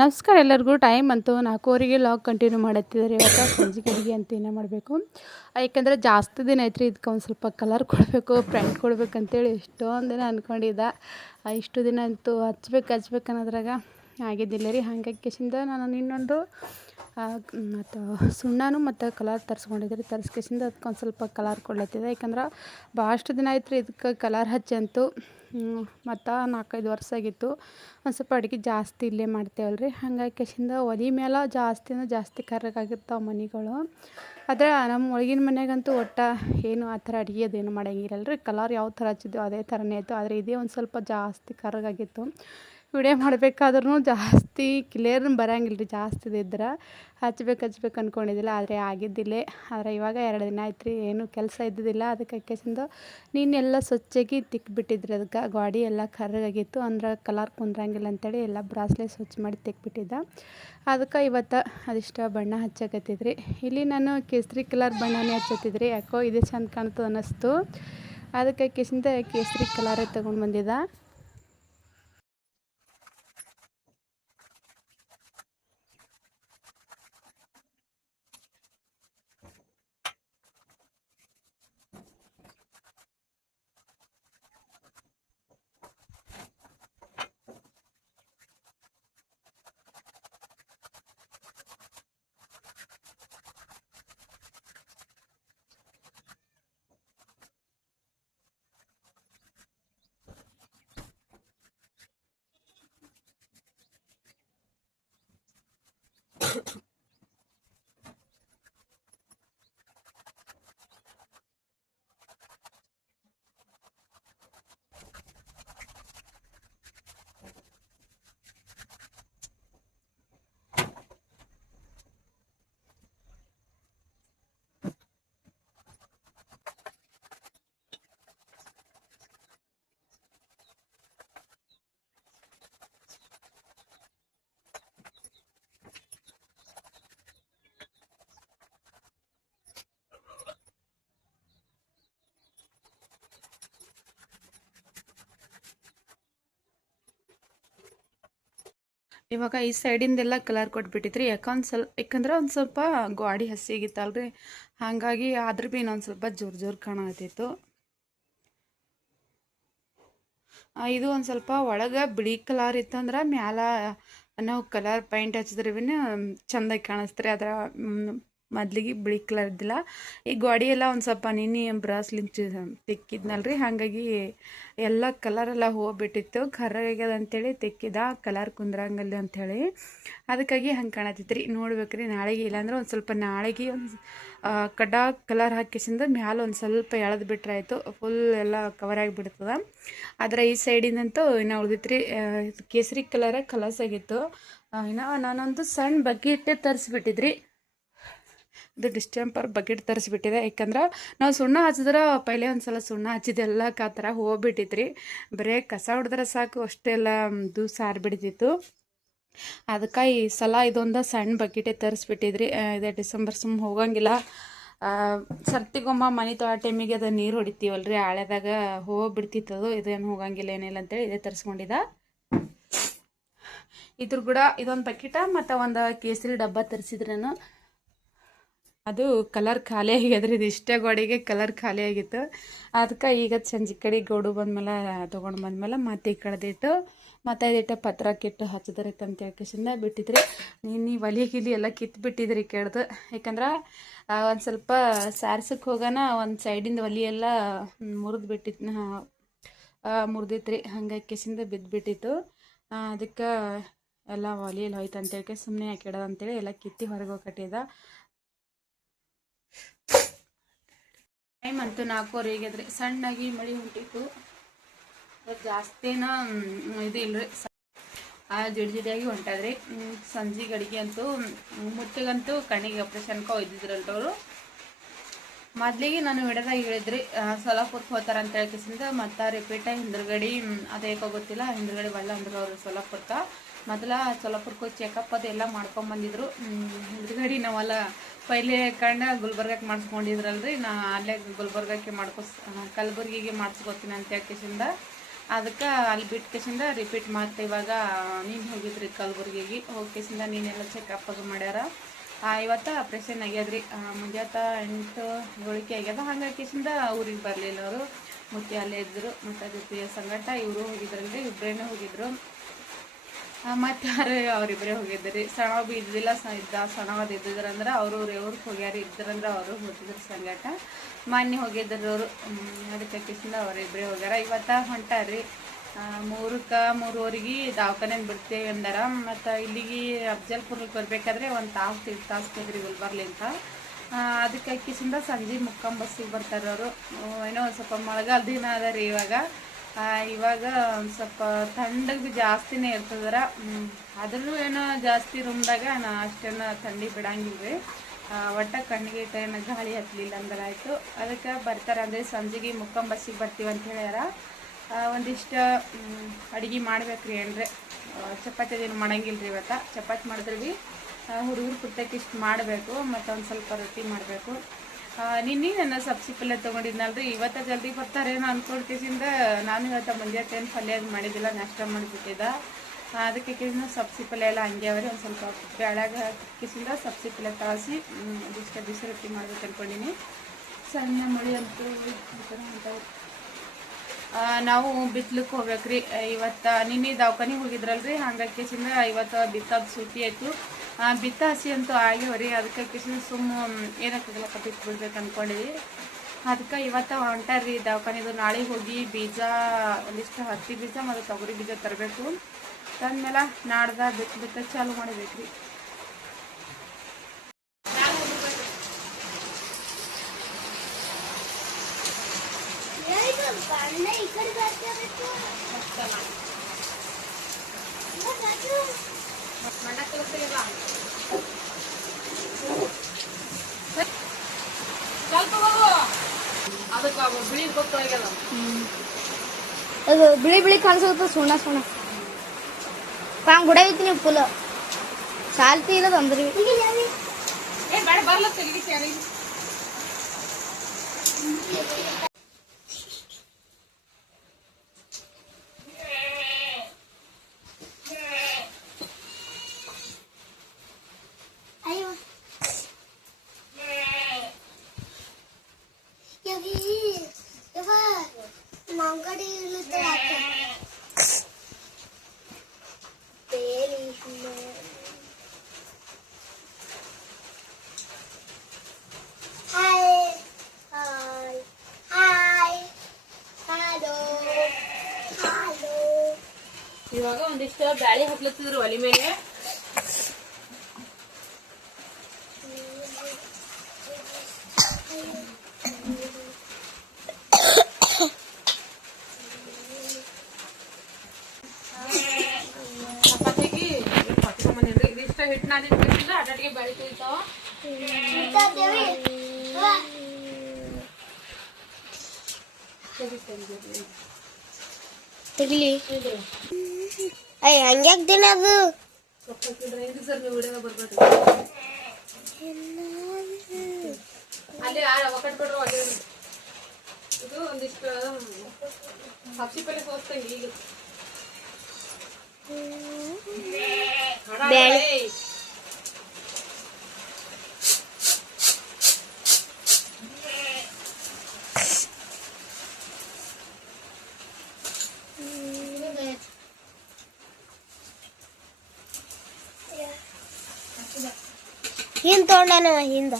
ನಮಸ್ಕಾರ ಎಲ್ಲರಿಗೂ. ಟೈಮ್ ಅಂತೂ 4:00ವರೆಗೆ ಲಾಗ್ ಕಂಟಿನ್ಯೂ ಮಾಡತ್ತಿದ್ದಾರೆ. ಇವತ್ತು ಸಂಜೆ ಅಡುಗೆ ಅಂತ ಏನೇ ಮಾಡಬೇಕು, ಯಾಕಂದರೆ ಜಾಸ್ತಿ ದಿನ ಐತ್ರಿ. ಇದಕ್ಕೆ ಒಂದು ಸ್ವಲ್ಪ ಕಲರ್ ಕೊಡಬೇಕು, ಪ್ರಿಂಟ್ ಕೊಡ್ಬೇಕಂತೇಳಿ ಎಷ್ಟೊಂದು ದಿನ ಅಂದ್ಕೊಂಡಿದ್ದೆ. ಇಷ್ಟು ದಿನ ಅಂತೂ ಹಚ್ಬೇಕು ಅನ್ನೋದ್ರಾಗ ಆಗಿದ್ದಿಲ್ಲ ರೀ. ಹಾಗಾಗಿ ಕಿಶಿಂದ ನಾನು ಇನ್ನೊಂದು ಮತ್ತು ಸುಣ್ಣನೂ ಮತ್ತು ಕಲರ್ ತರಿಸ್ಕೊಂಡಿದ್ದೆ. ತರಿಸ್ಕೇಸಿಂದ ಅದಕ್ಕೆ ಒಂದು ಸ್ವಲ್ಪ ಕಲರ್ ಕೊಡ್ಲತ್ತಿದೆ. ಯಾಕಂದ್ರೆ ಭಾಳಷ್ಟು ದಿನ ಆಯ್ತು ರೀ ಇದಕ್ಕೆ ಕಲರ್ ಹಚ್ಚಂತು. ಮತ್ತು 4-5 ವರ್ಷ ಆಗಿತ್ತು. ಒಂದು ಸ್ವಲ್ಪ ಅಡುಗೆ ಜಾಸ್ತಿ ಇಲ್ಲೇ ಮಾಡ್ತೇವಲ್ಲ ರೀ. ಹಾಗಾಗಿ ಕಿಶಿಂದ ಒಲೆ ಮೇಲೆ ಜಾಸ್ತಿ ಕರ್ರಗಾಗಿರ್ತಾವೆ ಮನೆಗಳು. ಆದರೆ ನಮ್ಮ ಒಳಗಿನ ಮನೆಯಾಗಂತೂ ಒಟ್ಟು ಏನು ಆ ಥರ ಅಡುಗೆ ಅದೇನು ಮಾಡೋಂಗಿರಲ್ಲ ರೀ. ಕಲರ್ ಯಾವ ಥರ ಹಚ್ಚಿದ್ವಿ ಅದೇ ಥರನೇ ಇತ್ತು. ಆದರೆ ಇದೇ ಒಂದು ಸ್ವಲ್ಪ ಜಾಸ್ತಿ ಕರ್ರಗಾಗಿತ್ತು. ವಿಡಿಯೋ ಮಾಡಬೇಕಾದ್ರೂ ಜಾಸ್ತಿ ಕ್ಲಿಯರ್ ಬರೋಂಗಿಲ್ಲ ರೀ. ಜಾಸ್ತಿ ಇದ್ರೆ ಹಚ್ಬೇಕು ಅಂದ್ಕೊಂಡಿದ್ದಿಲ್ಲ, ಆದರೆ ಆಗಿದ್ದಿಲ್ಲ. ಆದರೆ ಇವಾಗ 2 ದಿನ ಆಯ್ತು ರೀ, ಏನೂ ಕೆಲಸ ಇದ್ದಿದ್ದಿಲ್ಲ. ಅದಕ್ಕೆ ಅಕ್ಕೆಸಿಂದ ನೀನೆಲ್ಲ ಸ್ವಚ್ಛಾಗಿ ತಿಕ್ಬಿಟ್ಟಿದ್ರಿ. ಅದಕ್ಕೆ ಗಾಡಿ ಎಲ್ಲ ಕರ್ರಗಾಗಿತ್ತು, ಅಂದ್ರೆ ಕಲರ್ ಕುಂದ್ರಂಗಿಲ್ಲ ಅಂತೇಳಿ ಎಲ್ಲ ಬ್ರಾಸ್ಲೆ ಸ್ವಚ್ಛ ಮಾಡಿ ತೆಕ್ಬಿಟ್ಟಿದ್ದೆ. ಅದಕ್ಕೆ ಇವತ್ತು ಅದಿಷ್ಟು ಬಣ್ಣ ಹಚ್ಚಕತ್ತಿದ್ರಿ. ಇಲ್ಲಿ ನಾನು ಕೇಸರಿ ಕಲರ್ ಬಣ್ಣನೇ ಹಚ್ಚತ್ತಿದ್ರಿ. ಯಾಕೋ ಇದು ಚೆಂದ ಕಾಣ್ತದೆ ಅನ್ನಿಸ್ತು. ಅದಕ್ಕೆ ಅಕ್ಕೆಸಿಂದ ಕೇಸರಿ ಕಲರೇ ತೊಗೊಂಡು ಬಂದಿದ್ದೆ. ಇವಾಗ ಈ ಸೈಡಿಂದೆಲ್ಲ ಕಲರ್ ಕೊಟ್ಬಿಟ್ಟಿದ್ರಿ. ಯಾಕಂದ್ರೆ ಒಂದು ಸ್ವಲ್ಪ ಗಾಡಿ ಹಸಿಗಿತ್ತಲ್ರಿ. ಹಾಗಾಗಿ ಆದ್ರೂ ಭೀ ಇನ್ನೊಂದು ಸ್ವಲ್ಪ ಜೋರು ಕಾಣತ್ತಿತ್ತು. ಇದು ಒಂದು ಸ್ವಲ್ಪ ಒಳಗೆ ಬಿಳಿ ಕಲರ್ ಇತ್ತಂದ್ರೆ ಮ್ಯಾಲ ನಾವು ಕಲರ್ ಪೈಂಟ್ ಹಚ್ಚಿದ್ರೆ ಭೀ ಚೆಂದಾಗಿ ಕಾಣಿಸ್ತಾರೆ. ಅದರ ಮೊದ್ಲಿಗೆ ಬಿಳಿ ಕಲರ್ ಇದ್ದಿಲ್ಲ. ಈ ಗಾಡಿ ಎಲ್ಲ ಒಂದು ಸ್ವಲ್ಪ ನಿನ್ನೆ ಬ್ರಷ್ಲಿಂದ ತೆಕ್ಕಿದ್ನಲ್ರಿ. ಹಾಗಾಗಿ ಎಲ್ಲ ಕಲರೆಲ್ಲ ಹೋಗ್ಬಿಟ್ಟಿತ್ತು. ಕರ್ರಗಾಗ್ಯದ ಅಂತೇಳಿ ತೆಕ್ಕಿದ, ಕಲರ್ ಕುಂದ್ರಂಗಲ್ಲ ಅಂಥೇಳಿ. ಅದಕ್ಕಾಗಿ ಹಂಗೆ ಕಾಣತ್ತಿತ್ರಿ. ನೋಡ್ಬೇಕ್ರಿ ನಾಳೆಗೆ, ಇಲ್ಲಾಂದ್ರೆ ಒಂದು ಸ್ವಲ್ಪ ನಾಳೆಗೆ ಒಂದು ಕಲರ್ ಹಾಕಿಸಿಂದ ಮ್ಯಾಲ ಒಂದು ಸ್ವಲ್ಪ ಎಳೆದು ಬಿಟ್ರೆ ಆಯಿತು. ಫುಲ್ ಎಲ್ಲ ಕವರ್ ಆಗಿಬಿಡ್ತದೆ. ಆದರೆ ಈ ಸೈಡಿಂದಂತೂ ಇನ್ನೂ ಉಳಿದಿತ್ರಿ. ಕೇಸರಿ ಕಲರ್ಸ್ ಆಗಿತ್ತು. ಇನ್ನು ನಾನೊಂದು ಸಣ್ಣ ಬಕೆಟ್ ತರಿಸ್ಬಿಟ್ಟಿದ್ರಿ. ಇದು ಡಿಸ್ಟೆಂಪರ್ ಬಕೆಟ್ ತರಿಸ್ಬಿಟ್ಟಿದೆ. ಯಾಕಂದ್ರೆ ನಾವು ಸುಣ್ಣ ಹಚ್ಚಿದ್ರೆ ಪೈಲೆ ಒಂದು ಸಲ ಸುಣ್ಣ ಹಚ್ಚಿದ್ದೆಲ್ಲ ಆ ಥರ ಹೋಗ್ಬಿಟ್ಟಿತ್ರಿ. ಬರೀ ಕಸ ಹೊಡೆದ್ರೆ ಸಾಕು ಅಷ್ಟೆಲ್ಲ ದೂಸ ಆರಿಬಿಡ್ತಿತ್ತು. ಅದಕ್ಕೆ ಈ ಸಲ ಇದೊಂದು ಸಣ್ಣ ಬಕೆಟೇ ತರಿಸ್ಬಿಟ್ಟಿದ್ರಿ. ಇದೇ ಡಿಸೆಂಬರ್ ಹೋಗಂಗಿಲ್ಲ. ಸರ್ತಿಗೊಮ್ಮ ಮನೆ ತೊಳೋ ಟೈಮಿಗೆ ಅದು ನೀರು ಹೊಡಿತೀವಲ್ರಿ, ಹಳೆದಾಗ ಹೋಗ್ಬಿಡ್ತಿತ್ತದು. ಇದೇನು ಹೋಗಂಗಿಲ್ಲ ಏನಿಲ್ಲ ಅಂತೇಳಿ ಇದೇ ತರಿಸ್ಕೊಂಡಿದ್ದ. ಇದ್ರ ಕೂಡ ಇದೊಂದು ಬಕೆಟ ಮತ್ತು ಒಂದು ಕೇಸರಿ ಡಬ್ಬ ತರಿಸಿದ್ರಿ ನಾನು. ಅದು ಕಲರ್ ಖಾಲಿ ಆಗ್ಯದ್ರಿ. ಇದು ಇಷ್ಟೇ ಗೋಡೆಗೆ ಕಲರ್ ಖಾಲಿ ಆಗಿತ್ತು. ಅದಕ್ಕೆ ಈಗ ಸಂಜೆ ಕಡೆ ಗೌಡು ಬಂದ್ಮೇಲೆ ತೊಗೊಂಡು ಬಂದ್ಮೇಲೆ ಮತ್ತೆ ಈ ಕಡೆದಿಟ್ಟು ಮತ್ತು ಇದಿಟ್ಟು ಪತ್ರ ಕಿಟ್ಟು ಹಚ್ಚಿದ್ರೈತೆ ಅಂತ ಹೇಳ್ಕೇಸಿಂದ ಬಿಟ್ಟಿದ್ರಿ. ನೀನು ಒಲೆ ಗಿಲಿ ಎಲ್ಲ ಕಿತ್ಬಿಟ್ಟಿದ್ರಿ ಕೆಡ್ದು. ಯಾಕಂದ್ರೆ ಒಂದು ಸ್ವಲ್ಪ ಸಾರ್ಸಕ್ಕೆ ಹೋಗೋಣ ಒಂದು ಸೈಡಿಂದ ಒಲೆ ಎಲ್ಲ ಮುರಿದಿತ್ರಿ. ಹಂಗಾಗಿ ಕೇಸಿಂದ ಬಿದ್ದುಬಿಟ್ಟಿತ್ತು. ಅದಕ್ಕೆ ಎಲ್ಲ ಒಲೆಯಲ್ಲಿ ಹೋಯ್ತು ಅಂತೇಳಿ ಸುಮ್ಮನೆ ಹಾಕಿಡೋದು ಅಂತೇಳಿ ಎಲ್ಲ ಕಿತ್ತಿ ಹೊರಗೆ ಹೋಗಟ್ಟಿದ್ದ. ಟೈಮ್ ಅಂತೂ 4:00 ಆಗ್ಯದ್ರಿ. ಸಣ್ಣಾಗಿ ಮಳೆ ಹೊಂಟಿತ್ತು. ಜಾಸ್ತಿನ ಇದು ಇಲ್ರಿ, ಜಿಡಿಯಾಗಿ ಹೊಂಟದ್ರಿ. ಸಂಜೆ ಗಡಿಗೆ ಅಂತೂ ಮುಟ್ಟಿಗಂತೂ ಕಣ್ಣಿಗೆ ಆಪ್ರೇಷನ್ಗೆ ಒಯ್ದಿದ್ರಲ್ರವರು. ಮೊದಲಿಗೆ ನಾನು ವಿಡಿಯೋದಾಗ ಹೇಳಿದ್ರಿ ಸೊಲಾಪುರಕ್ಕೆ ಹೋಗ್ತಾರೆ ಅಂತ ಹೇಳ್ಕಿಸಿಂದ ಮತ್ತು ರಿಪೀಟಾಗಿ ಹಿಂದ್ರಗಡೆ ಅದೇಕೋ ಗೊತ್ತಿಲ್ಲ, ಹಿಂದ್ರಗಡೆ ಬಲ್ಲ ಅಂದ್ರೆ ಅವರು ಸೊಲಾಪುರಕ್ಕೆ ಮೊದಲ ಸೊಲಾಪುರಕ್ಕೆ ಹೋಗಿ ಚೆಕಪ್ ಅದೆಲ್ಲ ಮಾಡ್ಕೊಂಬಂದಿದ್ರು. ಹಿಂದ್ಗಡೆ ನಾವೆಲ್ಲ ಪೈಲೆ ಕಣ್ಣ ಗುಲ್ಬರ್ಗಕ್ಕೆ ಮಾಡಿಸ್ಕೊಂಡಿದ್ರಲ್ರಿ. ನಾ ಅಲ್ಲೇ ಗುಲ್ಬರ್ಗಕ್ಕೆ ಕಲಬುರ್ಗಿಗೆ ಮಾಡಿಸ್ಕೊತೀನಿ ಅಂತ ಹೇಳ್ಕಿಸಿಂದ ಅದಕ್ಕೆ ಅಲ್ಲಿ ಬಿಟ್ಟು ಕೇಸಿಂದ ರಿಪೀಟ್ ಮತ್ತೆ ಇವಾಗ ನೀನು ಹೋಗಿದ್ರಿ ಕಲಬುರ್ಗಿಗೆ ಹೋಗಿ ಕೇಸಿಂದ ನೀನೆಲ್ಲ ಚೆಕಪ್ ಮಾಡ್ಯಾರ. ಇವತ್ತು ಆಪ್ರೇಷನ್ ಆಗ್ಯದ್ರಿ. ಮುಂಜಾತ 8-7 ಆಗ್ಯದ. ಹಂಗಾಗಿ ಕೇಸಿಂದ ಊರಿಗೆ ಬರಲಿಲ್ಲ ಅವರು. ಮುತ್ತಿ ಅಲ್ಲೇ ಇದ್ದರು. ಮತ್ತು ಜೊತೆಯ ಸಂಗಟ ಇವರು ಹೋಗಿದ್ರಲ್ರಿ, ಇಬ್ಬರೇನೆ ಹೋಗಿದ್ರು. ಮತ್ತು ಯಾರು ಅವರಿಬ್ಬರೇ ಹೋಗಿದ್ರಿ. ಸಣ್ಣ ಭೀ ಇದ್ದಿಲ್ಲ, ಸಣ್ಣವಾದ ಇದ್ದಿದ್ರಂದ್ರೆ ಅವರು ರೇವ್ರಿಗೆ ಹೋಗ್ಯಾರ. ಇದ್ರಂದ್ರೆ ಅವರು ಹೋಗಿದ್ರು ಸಂಗಟ. ಮೊನ್ನೆ ಹೋಗಿದ್ರು ಅವರು. ಅದಕ್ಕೆ ಕೇಸಿಂದ ಅವರಿಬ್ಬರೇ ಹೋಗ್ಯಾರ. ಇವತ್ತು ಹೊಂಟಾರ್ರಿ 3-3:30 ದವಾಖಾನೆಗೆ ಬಿಡ್ತೇವೆ ಅಂದಾರ. ಮತ್ತು ಇಲ್ಲಿಗೆ ಅಫ್ಜಲ್ಪುರ್ಗೆ ಬರಬೇಕಾದ್ರೆ ಒಂದು ತಾಸು ತೆಗ್ರಿ ಗುಲ್ಬರ್ಲಿಂತ. ಅದಕ್ಕೆ ಕೇಸಿಂದ ಸಂಜೆ ಮುಕ್ಕಾಂ ಬಸ್ಸಿಗೆ ಬರ್ತಾರೆ ಅವರು. ಏನೋ ಒಂದು ಸ್ವಲ್ಪ ಮಳೆಗಾಲ ದಿನ ಅದ ರೀ ಇವಾಗ ಒಂದು ಸ್ವಲ್ಪ ಥಂಡಿಗೆ ಭೀ ಜಾಸ್ತಿನೇ ಇರ್ತದರ. ಆದ್ರೂ ಏನೋ ಜಾಸ್ತಿ ರೂಮ್ದಾಗ ಅಷ್ಟೇನು ಥಂಡಿ ಬಿಡಂಗಿಲ್ಲ ರೀ. ಒಟ್ಟು ಕಣ್ಣಿಗೆ ಏನು ಗಾಳಿ ಹತ್ತಲಿಲ್ಲ ಅಂದ್ರೆ ಆಯಿತು. ಅದಕ್ಕೆ ಬರ್ತಾರೆ ಅಂದರೆ ಸಂಜೆಗೆ ಮುಕ್ಕಾಂ ಬಸ್ಸಿಗೆ ಬರ್ತೀವಿ ಅಂತ ಹೇಳ್ಯಾರ. ಒಂದಿಷ್ಟು ಅಡುಗೆ ಮಾಡ್ಬೇಕ್ರಿ. ಏನ್ರಿ ಚಪಾತಿ ಅದೇನು ಮಾಡಂಗಿಲ್ಲ ರೀ. ಇವತ್ತು ಚಪಾತಿ ಮಾಡಿದ್ರೆ ಭೀ ಹುಡುಗರು ಕುಟ್ಟಕ್ಕೆ ಇಷ್ಟು ಮಾಡಬೇಕು. ಮತ್ತು ಒಂದು ಸ್ವಲ್ಪ ರೊಟ್ಟಿ ಮಾಡಬೇಕು. ನಿನ್ನೆ ನನ್ನ ಸಬ್ಸಿ ಪಲ್ಯ ತೊಗೊಂಡಿದ್ನಲ್ರಿ. ಇವತ್ತು ಜಲ್ದಿ ಬರ್ತಾರೇನೋ ಅಂದ್ಕೊಳ್ಕೇಸಿಂದ ನಾನು ಇವತ್ತು ಮುಂಜಾನೆ ಏನು ಪಲ್ಯ ಅದು ಮಾಡಿದ್ದಿಲ್ಲ, ನಾಷ್ಟ ಮಾಡಿಬಿಟ್ಟಿದ್ದ. ಅದಕ್ಕೆ ಕೇಸಿಂದ ಸಬ್ಸಿ ಪಲ್ಯ ಎಲ್ಲ ಹಂಗೆ ಅವ್ರಿ. ಒಂದು ಸ್ವಲ್ಪ ಬ್ಯಾಳಾಗ ಹಾಕಿಸಿಂದ ಸಬ್ಸಿ ಪಲ್ಯ ಕಳಿಸಿ ಒಂದಿಷ್ಟು ಬಿಸಿ ರೊಟ್ಟಿ ಮಾಡ್ಬೇಕು ಅಂದ್ಕೊಂಡಿನಿ. ಸಣ್ಣ ಮಳಿ ಅಂತೂ ನಾವು ಬಿತ್ಲಿಕ್ಕೆ ಹೋಗ್ಬೇಕ್ರಿ. ಇವತ್ತು ನಿನ್ನೆ ದವಾಖಾನಿಗೆ ಹೋಗಿದ್ರಲ್ರಿ. ಹಂಗಾಗಿ ಕೇಸಿಂದ ಇವತ್ತು ಬಿತ್ತದ ಸೂಟಿ ಆಯಿತು. ಬಿತ್ತ ಹಸಿ ಅಂತೂ ಆಗ್ಯಾವ್ರಿ. ಅದಕ್ಕೆ ಕೇಸಿಂದ ಏನಕ್ಕಾಗಲ್ಲ ಬಿತ್ತು ಬಿಡ್ಬೇಕು ಅಂದ್ಕೊಂಡಿವಿ. ಅದಕ್ಕೆ ಇವತ್ತು ಹೊಂಟಾರ್ರಿ ದವಾಖಾನಿದು. ನಾಳೆಗೆ ಹೋಗಿ ಬೀಜ ಒಂದಿಷ್ಟು ಹತ್ತಿ ಬೀಜ ಮತ್ತು ತೊಗರಿ ಬೀಜ ತರಬೇಕು. ತಂದ್ಮೇಲೆ ನಾಡ್ದ ಬಿತ್ತ ಚಾಲು ಮಾಡಬೇಕ್ರಿ. ಅದು ಬಿಳಿ ಬಿಳಿ ಕಾಣಿಸುತ್ತ ಸುಣ್ಣ ಸುಣ್ಣ ಕಾಂಗ್ ಗುಡ ಐತಿ ನೀವು ಫುಲ್ ಸಾಲ್ತಿ ಇರೋದು ಅಂದ್ರಿ ಇವಾಗ ಒಂದಿಷ್ಟು ಬ್ಯಾಳಿ ಹಾಕ್ಲತ್ತಿದ್ರು ಒಲಿ ಮೇಲೆ. ಚಪಾತಿಗೆ ಪಟ್ಕೊಂಬಂದಿನ್ರಿ. ಇದಿಷ್ಟ ಹಿಟ್ಟು ನಾದಿಟ್ಟಿದ್ರೆ ಅಡ್ಡಿಗೆ ಬ್ಯಾಳಿ ಕುಯ್ತಾವ. ತೆಗಿಲಿ ಅಯ್ಯ ಹಂಗ್ಯಾಕ್ ದಿನ ಅದು ಅಲ್ಲಿ ಒಕ್ಕಟ್ ಕೊಡ್ರು ಅಲ್ಲೇ ಇದು ಒಂದಿಷ್ಟು ಹಸಿ ಪಲ್ಯ ಸೋಸ್ತಂಗೆ ಈಗ ಹಿಂದ್ ತೊಗೊಂಡಾನ ಹಿಂದ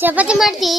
ಚಪಾತಿ ಮಾಡ್ತಿ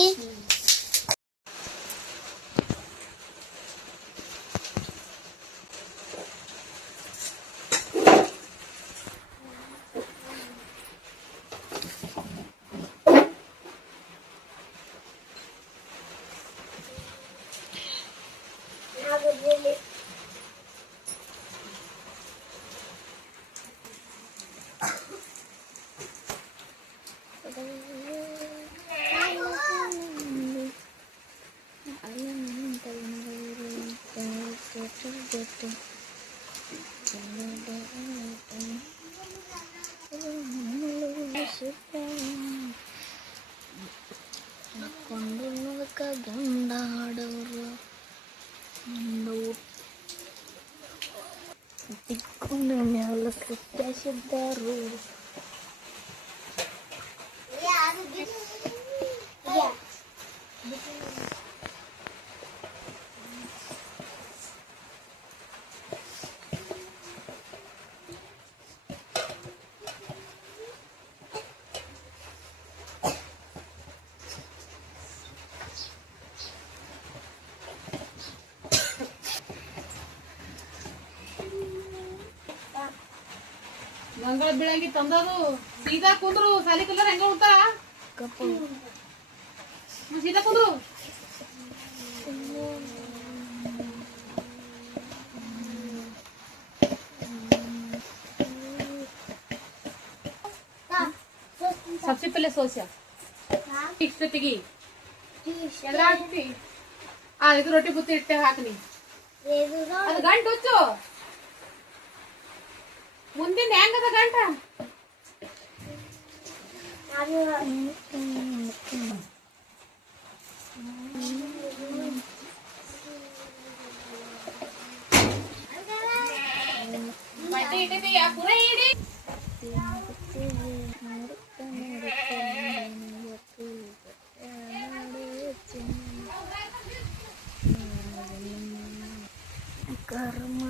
ಕೊಂಡು ಮೂಲಕ ಗಂಡಾಡವರು ತಿಕ್ಕೊಂಡು ಮ್ಯಾಲಕ್ಕೆ ಬೆಳೆಸಿದ್ದರು. ಗಂಗಳ ಬೆಳಗ್ಗೆ ತಂದದು ಸೀದಾ ಕುಂದ್ರು ಸಾಲಿ ಕಲ್ಲರ್ ಹೆಂಗ ಉಂಟಾರ ಸೀದಾ ಕುಂದ್ರು. सबसे पहले सोचा फिक्स ತೆಗಿ ಎದ್ರ ಹಾಕ್ತಿ ಇದು ರೊಟ್ಟಿ ಬುತ್ತಿ ಇಟ್ಟೆ ಹಾಕ್ನಿ ಅದು ಗಂಟು ಹುಚ್ಚು ಮುಂದಿನ ಹೆಂಗದ ಗಂಟ ಬಟ್ಟೆ ಇಟ್ಟಿದ್ದೀಯ ಪುರ ಇಡಿ ಕರ್ಮ